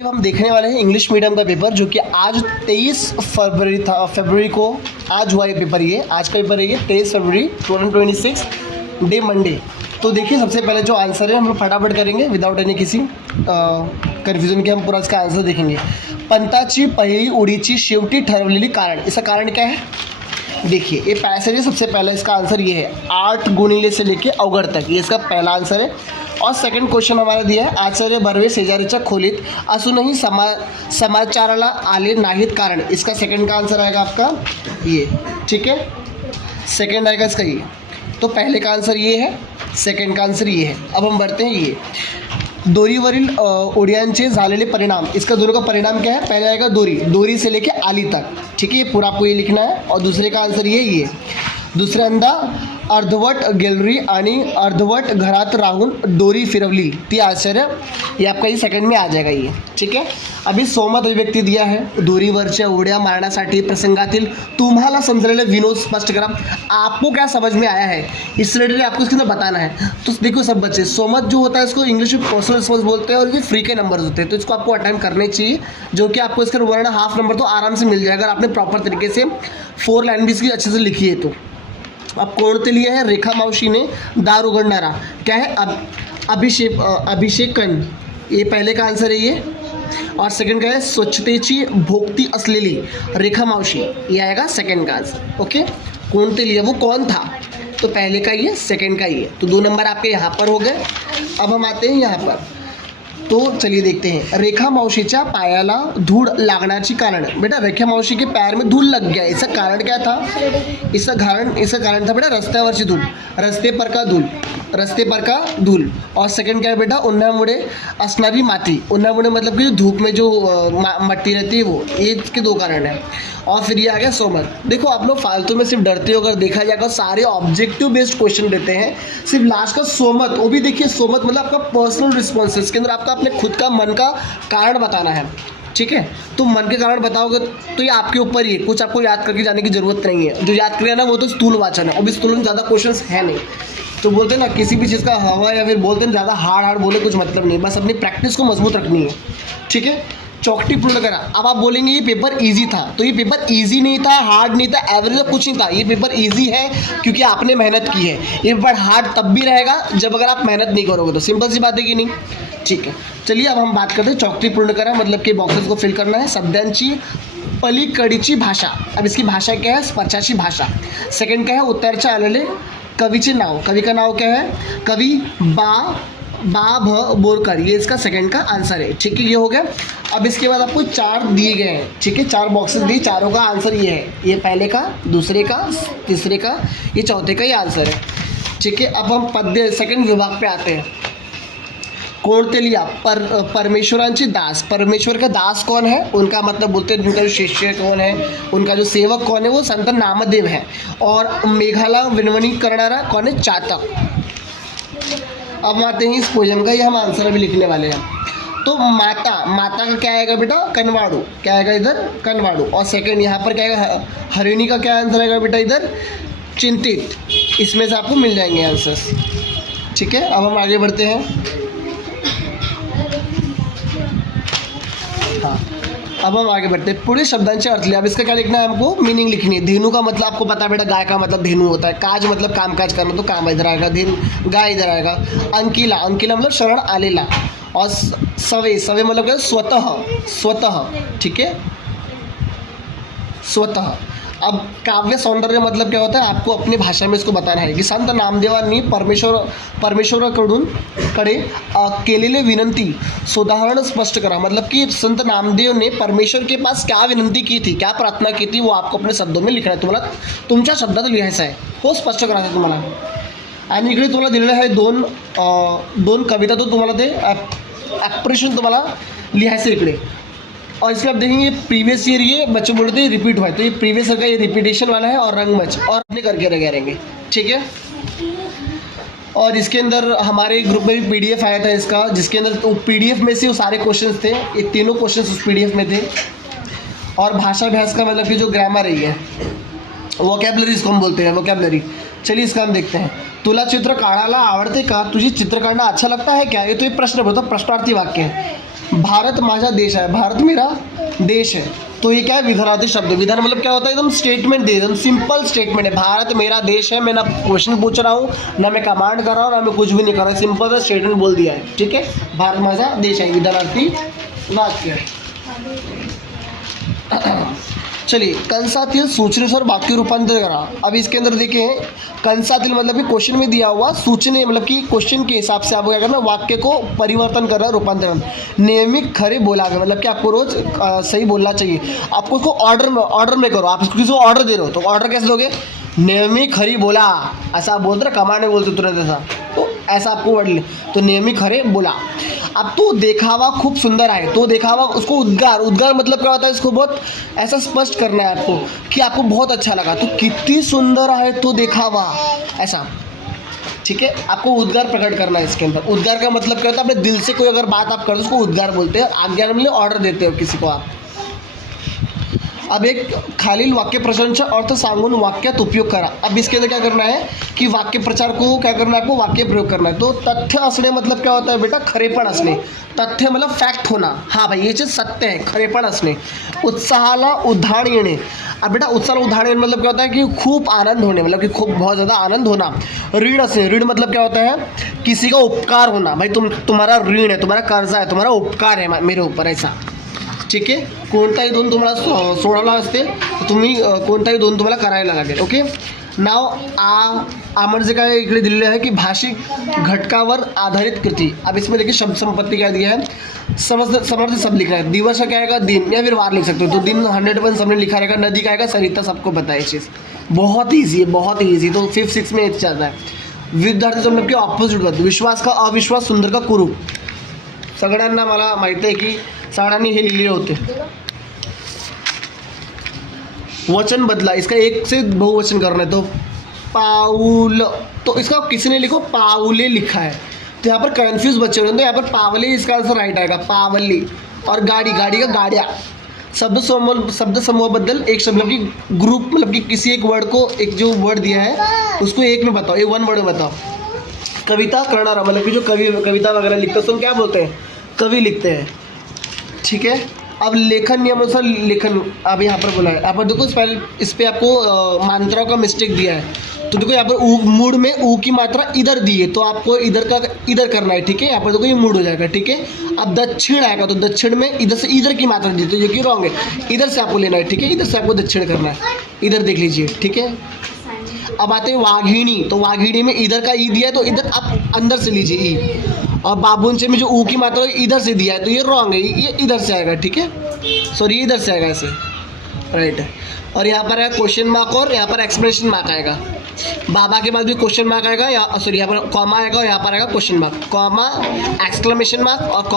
अब हम देखने वाले हैं इंग्लिश मीडियम का पेपर, जो कि आज 23 फरवरी को आज हुआ ये पेपर। ये आज का पेपर है, ये 23 फरवरी 2026 डे मंडे। तो देखिए, सबसे पहले जो आंसर है हम लोग फटाफट करेंगे विदाउट एनी किसी कन्फ्यूजन के। हम पूरा इसका आंसर देखेंगे। पंताची पहिली उडीची शेवटी ठरवलेली कारण, इसका कारण क्या है? देखिए, ये पैसेज है। सबसे पहले इसका आंसर ये है 8 गुणिले से लेके अवघड तक, ये इसका पहला आंसर है। और सेकंड क्वेश्चन हमारा दिया है आचार्य बर्वे शेजारीच्या खोलीत असूनही समाचाराला आले नाहीत कारण, इसका सेकंड का आंसर आएगा आपका ये। ठीक है, सेकंड आएगा इसका ये। तो पहले का आंसर ये है, सेकंड का आंसर ये है। अब हम बढ़ते हैं ये दोरीवरील ओढ्यांचे झालेले परिणाम, इसका दोनों का परिणाम क्या है? पहले आएगा दोरी, दोरी से लेके आली तक। ठीक है, ये पूरा आपको ये लिखना है। और दूसरे का आंसर ये दुसऱ्यांदा अर्धवट गॅलरी आणि अर्धवट घरात राहून दोरी फिरवली ती आश्चर्य, ये आपका ये सेकंड में आ जाएगा ये। ठीक है, अभी सोमत अभिव्यक्ती दिया है दोरीवरच्या उड्या मारण्यासाठी प्रसंगातील तुम्हाला समजलेले विनोद स्पष्ट करा। आपको क्या समझ में आया है इस रिलेटेड आपको इसके अंदर बताना है। तो देखो सब बच्चे, सोमत जो होता है इसको इंग्लिश में पर्सनल रिस्पॉन्स बोलते हैं, और ये फ्री के नंबर्स होते हैं, तो इसको आपको अटेम्प्ट करने चाहिए, जो कि आपको इसके 1.5 नंबर तो आराम से मिल जाएगा अगर आपने प्रॉपर तरीके से 4 लाइन भी इसकी अच्छे से लिखी है। तो अब कोणते लिए है? रेखा मावशी ने दार उघडणारा, क्या है? अभिषेकन, ये पहले का आंसर है ये। और सेकंड का है स्वच्छतेची भोगती असलेली रेखा मावशी, ये आएगा सेकंड का आंसर। ओके, कोणते लिए, वो कौन था? तो पहले का ये, सेकंड का ये। तो 2 नंबर आपके यहाँ पर हो गए। अब हम आते हैं यहाँ पर, तो चलिए देखते हैं। रेखा मावशीच्या पायाला धूळ लागण्याची कारण, बेटा रेखा मावशी के पैर में धूल लग गया, इसका कारण क्या था? इसका कारण था बेटा रस्त्यावरची धूल, रस्ते पर का धूल। और सेकंड क्या है बेटा? उन्हामुळे असणारी माती, उन्हामुळे मतलब कि धूप में जो मट्टी रहती है वो, ये इसके 2 कारण है। और फिर ये आ गया सोमत। देखो, आप लोग फालतू में सिर्फ डरते हो, अगर देखा जाएगा सारे ऑब्जेक्टिव बेस्ड क्वेश्चन देते हैं, सिर्फ लास्ट का सोमत, वो भी देखिए सोमत मतलब आपका पर्सनल रिस्पॉन्स है, इसके अंदर आपका अपने खुद का मन का कारण बताना है। ठीक है, तो मन के कारण बताओगे तो ये आपके ऊपर ही है, कुछ आपको याद करके जाने की जरूरत नहीं है। जो याद करेगा ना वो तो स्थूल वाचन है, अभी स्थूल में ज़्यादा क्वेश्चन है नहीं। तो बोलते हैं ना, किसी भी चीज़ का हवा या फिर बोलते हैं ज़्यादा हार्ड बोले कुछ मतलब नहीं, बस अपनी प्रैक्टिस को मजबूत रखनी है। ठीक है, चौकटी पूर्ण करा। अब आप बोलेंगे ये पेपर इजी था, तो ये पेपर इजी नहीं था, हार्ड नहीं था, एवरेज कुछ नहीं था, ये पेपर इजी है क्योंकि आपने मेहनत की है। ये पेपर हार्ड तब भी रहेगा जब अगर आप मेहनत नहीं करोगे, तो सिंपल सी बात है कि नहीं। ठीक है, चलिए अब हम बात करते हैं चौकटी पूर्ण करा, मतलब कि बॉक्सेस को फिल करना है। शब्दांची पलीकडीची भाषा, अब इसकी भाषा क्या है? स्पर्शाची भाषा। सेकंड क्या है? उत्तरच्या आलेले कवीचे नाव, कवि का नाव क्या है? कवि बा भ बोरकर, ये इसका सेकंड का आंसर है। ठीक है, ये हो गया। अब इसके बाद आपको 4 दिए गए हैं। ठीक है, 4 बॉक्सेस दिए, चारों का आंसर ये है, ये पहले का, दूसरे का, तीसरे का, ये चौथे का ये आंसर है। ठीक है, अब हम पद्य सेकंड विभाग पे आते हैं। कोणते लिया? परमेश्वरांची दास, परमेश्वर का दास कौन है? उनका मतलब बोलते हैं, उनका जो शिष्य कौन है, उनका जो सेवक कौन है, वो संत नामदेव है। और मेघाला विनवणी करणारा कौन है? चातक। अब आते हैं इस पोएम का, ये हम आंसर अभी लिखने वाले हैं। तो माता का क्या आएगा बेटा? कनवाड़ू, क्या आएगा इधर? कनवाड़ू। और सेकंड यहाँ पर क्या आएगा? हरिणी का क्या आंसर आएगा बेटा इधर? चिंतित। इसमें से आपको मिल जाएंगे आंसर्स। ठीक है, अब हम आगे बढ़ते हैं। हाँ, अब हम आगे बढ़ते हैं। पूरे शब्दांचे अर्थ लिया। अब इसका क्या लिखना है हमको? मीनिंग लिखनी है। धेनु का मतलब आपको पता है बेटा, गाय का मतलब धेनु होता है। काज मतलब कामकाज करना, तो काम इधर आएगा, धेनु गाय इधर आएगा। अंकिला मतलब शरण आलेला। और सवे मतलब क्या? स्वतः। ठीक है, स्वतः। अब काव्य सौंदर्य मतलब क्या होता है? आपको अपनी भाषा में इसको बताना है कि संत नामदेवांनी परमेश्वराकडून केलेले विनंती सुधारण स्पष्ट करा, मतलब कि संत नामदेव ने परमेश्वर के पास क्या विनंती की थी, क्या प्रार्थना की थी, वो आपको अपने शब्दों में लिखना है। तुम्हाला तुमच्या शब्दात लिहायचं आहे, हो स्पष्ट करायचं आहे तुम्हाला। आणि इकडे तुम्हाला दिलेलं आहे 2 कविता, तो तुम्हाला ते ॲप्रेशन तुम्हाला लिहायचं इकडे। और इसके आप देखेंगे प्रीवियस ईयर, ये बच्चे बोलते हैं रिपीट हुआ है, तो ये प्रीवियस ईयर का ये रिपीटेशन वाला है। और रंगमंच और अपने करके लगे रहेंगे। ठीक है, और इसके अंदर हमारे ग्रुप में भी PDF आया था इसका, जिसके अंदर तो PDF में से वो सारे क्वेश्चंस थे, ये तीनों क्वेश्चंस उस PDF में थे। और भाषा अभ्यास का मतलब कि जो ग्रामर है, वोकैबलरी इसको हम बोलते हैं, वोकैबलरी। चलिए इसका हम देखते हैं। तुला चित्र काढायला आवडते का? तुझी चित्र काढना अच्छा लगता है क्या? ये तो एक प्रश्न बोलता, प्रश्नार्थी वाक्य है. भारत माझा देश है, भारत मेरा देश है. तो ये क्या है? विधानार्थी शब्द. विधान मतलब क्या होता है? एकदम स्टेटमेंट दे, एकदम सिंपल स्टेटमेंट है. भारत मेरा देश है. मैं ना क्वेश्चन पूछ रहा हूँ, ना मैं कमांड कर रहा हूँ, ना मैं कुछ भी नहीं कर रहा. सिंपल सा स्टेटमेंट बोल दिया है. ठीक है, भारत माझा देश है, विधानार्थी वाक्य. चलिए, कंसातील सूचनेनुसार वाक्य रूपांतर करा. अब इसके अंदर देखें, कंसातील मतलब कि क्वेश्चन में दिया हुआ, सूचने मतलब कि क्वेश्चन के हिसाब से आपको क्या करना है? वाक्य को परिवर्तन करना है, रूपांतर करना. नियमित खरे बोला गया मतलब कि आपको रोज सही बोलना चाहिए. आपको उसको ऑर्डर में करो. आप इसको किसी को ऑर्डर दे रहे हो तो ऑर्डर कैसे दोगे? नियमित खरी बोला, ऐसा आप बोलते ना, कमांड में बोलते तुरंत ऐसा, तो ऐसा आपको वर्ड ले. तो नियमित खरे बोला. अब तो देखावा खूब सुंदर है, तो देखावा उसको उद्गार मतलब क्या होता है? इसको बहुत ऐसा स्पष्ट करना है आपको कि आपको बहुत अच्छा लगा. तो कितनी सुंदर है तो देखावा, ऐसा. ठीक है, आपको उद्गार प्रकट करना है इसके अंदर. उद्गार का मतलब क्या होता है? अपने दिल से कोई अगर बात आप कर दो उसको उद्गार बोलते हैं. आज्ञा मतलब ऑर्डर देते हो किसी को आप. अब एक खालील वाक्य प्रचारांचा अर्थ सांगून वाक्यात उपयोग करा. अब इसके अंदर क्या करना है कि वाक्य प्रचार को क्या करना है? आपको वाक्य प्रयोग करना है. तो तथ्य असणे मतलब क्या होता है बेटा? खरेपण असणे. तथ्य मतलब फॅक्ट होना. हाँ भाई, ये चीज़ सत्य है, खरेपण असणे. उत्साहाला उधाण येणे. अब बेटा उत्साहाला उधाण येणे मतलब क्या होता है? कि खूब आनंद होने, मतलब कि खूब बहुत ज़्यादा आनंद होना. ऋण असणे. ऋण मतलब क्या होता है? किसी का उपकार होना. भाई तुम्हारा ऋण है, तुम्हारा कर्जा है, तुम्हारा उपकार है मेरे ऊपर, ऐसा. ठीक आहे, कोणताही दोन तुम्हाला सोडायला असते, तर तुम्ही कोणताही दोन तुम्हाला करायला लागेल. ओके. नाव म्हणजे काय इकडे दिलेलं आहे की भाषिक घटकावर आधारित कृति. अब इसमें देखिए शब्द संपत्ति क्या दिया है? समर्थ सब लिखा है. दिवस का क्या आएगा? दिन, या फिर वार लिख सकते हो. तो दिन 100% सबने लिखा रहेगा. नदी का आएगा सरिता. सबको पता है चीज़, बहुत ईजी है, बहुत ईजी. तो 5-6 में एक चलता है. विद्यार्थी मतलब की ऑपोजिट होतं. विश्वास का अविश्वास, सुंदर का कुरूप. सगळ्यांना मला माहिती आहे की सगळ्यांनी हे लिहिले होते. वचन बदला. इसका एक से बहुवचन करना है. तो पाउल, तो इसका किसी ने लिखो पाउले लिखा है, तो यहाँ पर कंफ्यूज बच्चे होते हैं. तो यहाँ पर पावले इसका आंसर राइट आएगा, पावली. और गाड़ी का गाड़िया. शब्द समूह बदल एक शब्द मतलब कि ग्रुप, मतलब कि किसी एक वर्ड को, एक जो वर्ड दिया है उसको एक में बताओ, एक वन वर्ड में बताओ. कविता करना, मतलब कि जो कविता वगैरह लिखते हैं तो क्या बोलते हैं? कवि लिखते हैं. ठीक है. अब लेखन नियमानुसार लेखन, अब यहाँ पर बोला है. यहाँ पर देखो पहले इस पर आपको मात्राओं का मिस्टेक दिया है. तो देखो यहाँ पर ऊ, मूड में ऊ की मात्रा इधर दी है, तो आपको इधर का इधर करना है. ठीक है, यहाँ पर देखो ये मूड हो जाएगा. ठीक है. अब दक्षिण आएगा, तो दक्षिण में इधर से इधर की मात्रा दी, तो ये क्यों रॉन्ग है? इधर से आपको लेना है. ठीक है, इधर से आपको दक्षिण करना है. इधर देख लीजिए. ठीक है. अब आते हैं वाघिणी. तो वाघिणी में इधर का ई दिया है, तो इधर आप अंदर से लीजिए ई. और बाबुंचे में जो ऊ की मात्रा इधर से दिया है, तो ये रॉन्ग है, ये इधर से आएगा. ठीक है, सॉरी इधर से आएगा ऐसे, राइट है. और यहाँ पर है क्वेश्चन मार्क, और यहाँ पर एक्सप्लेनेशन मार्क आएगा. बाबा के बाद भी क्वेश्चन मार्क आएगा, या सॉरी यहाँ पर कॉमा आएगा, और यहाँ पर आएगा question mark, comma, exclamation mark और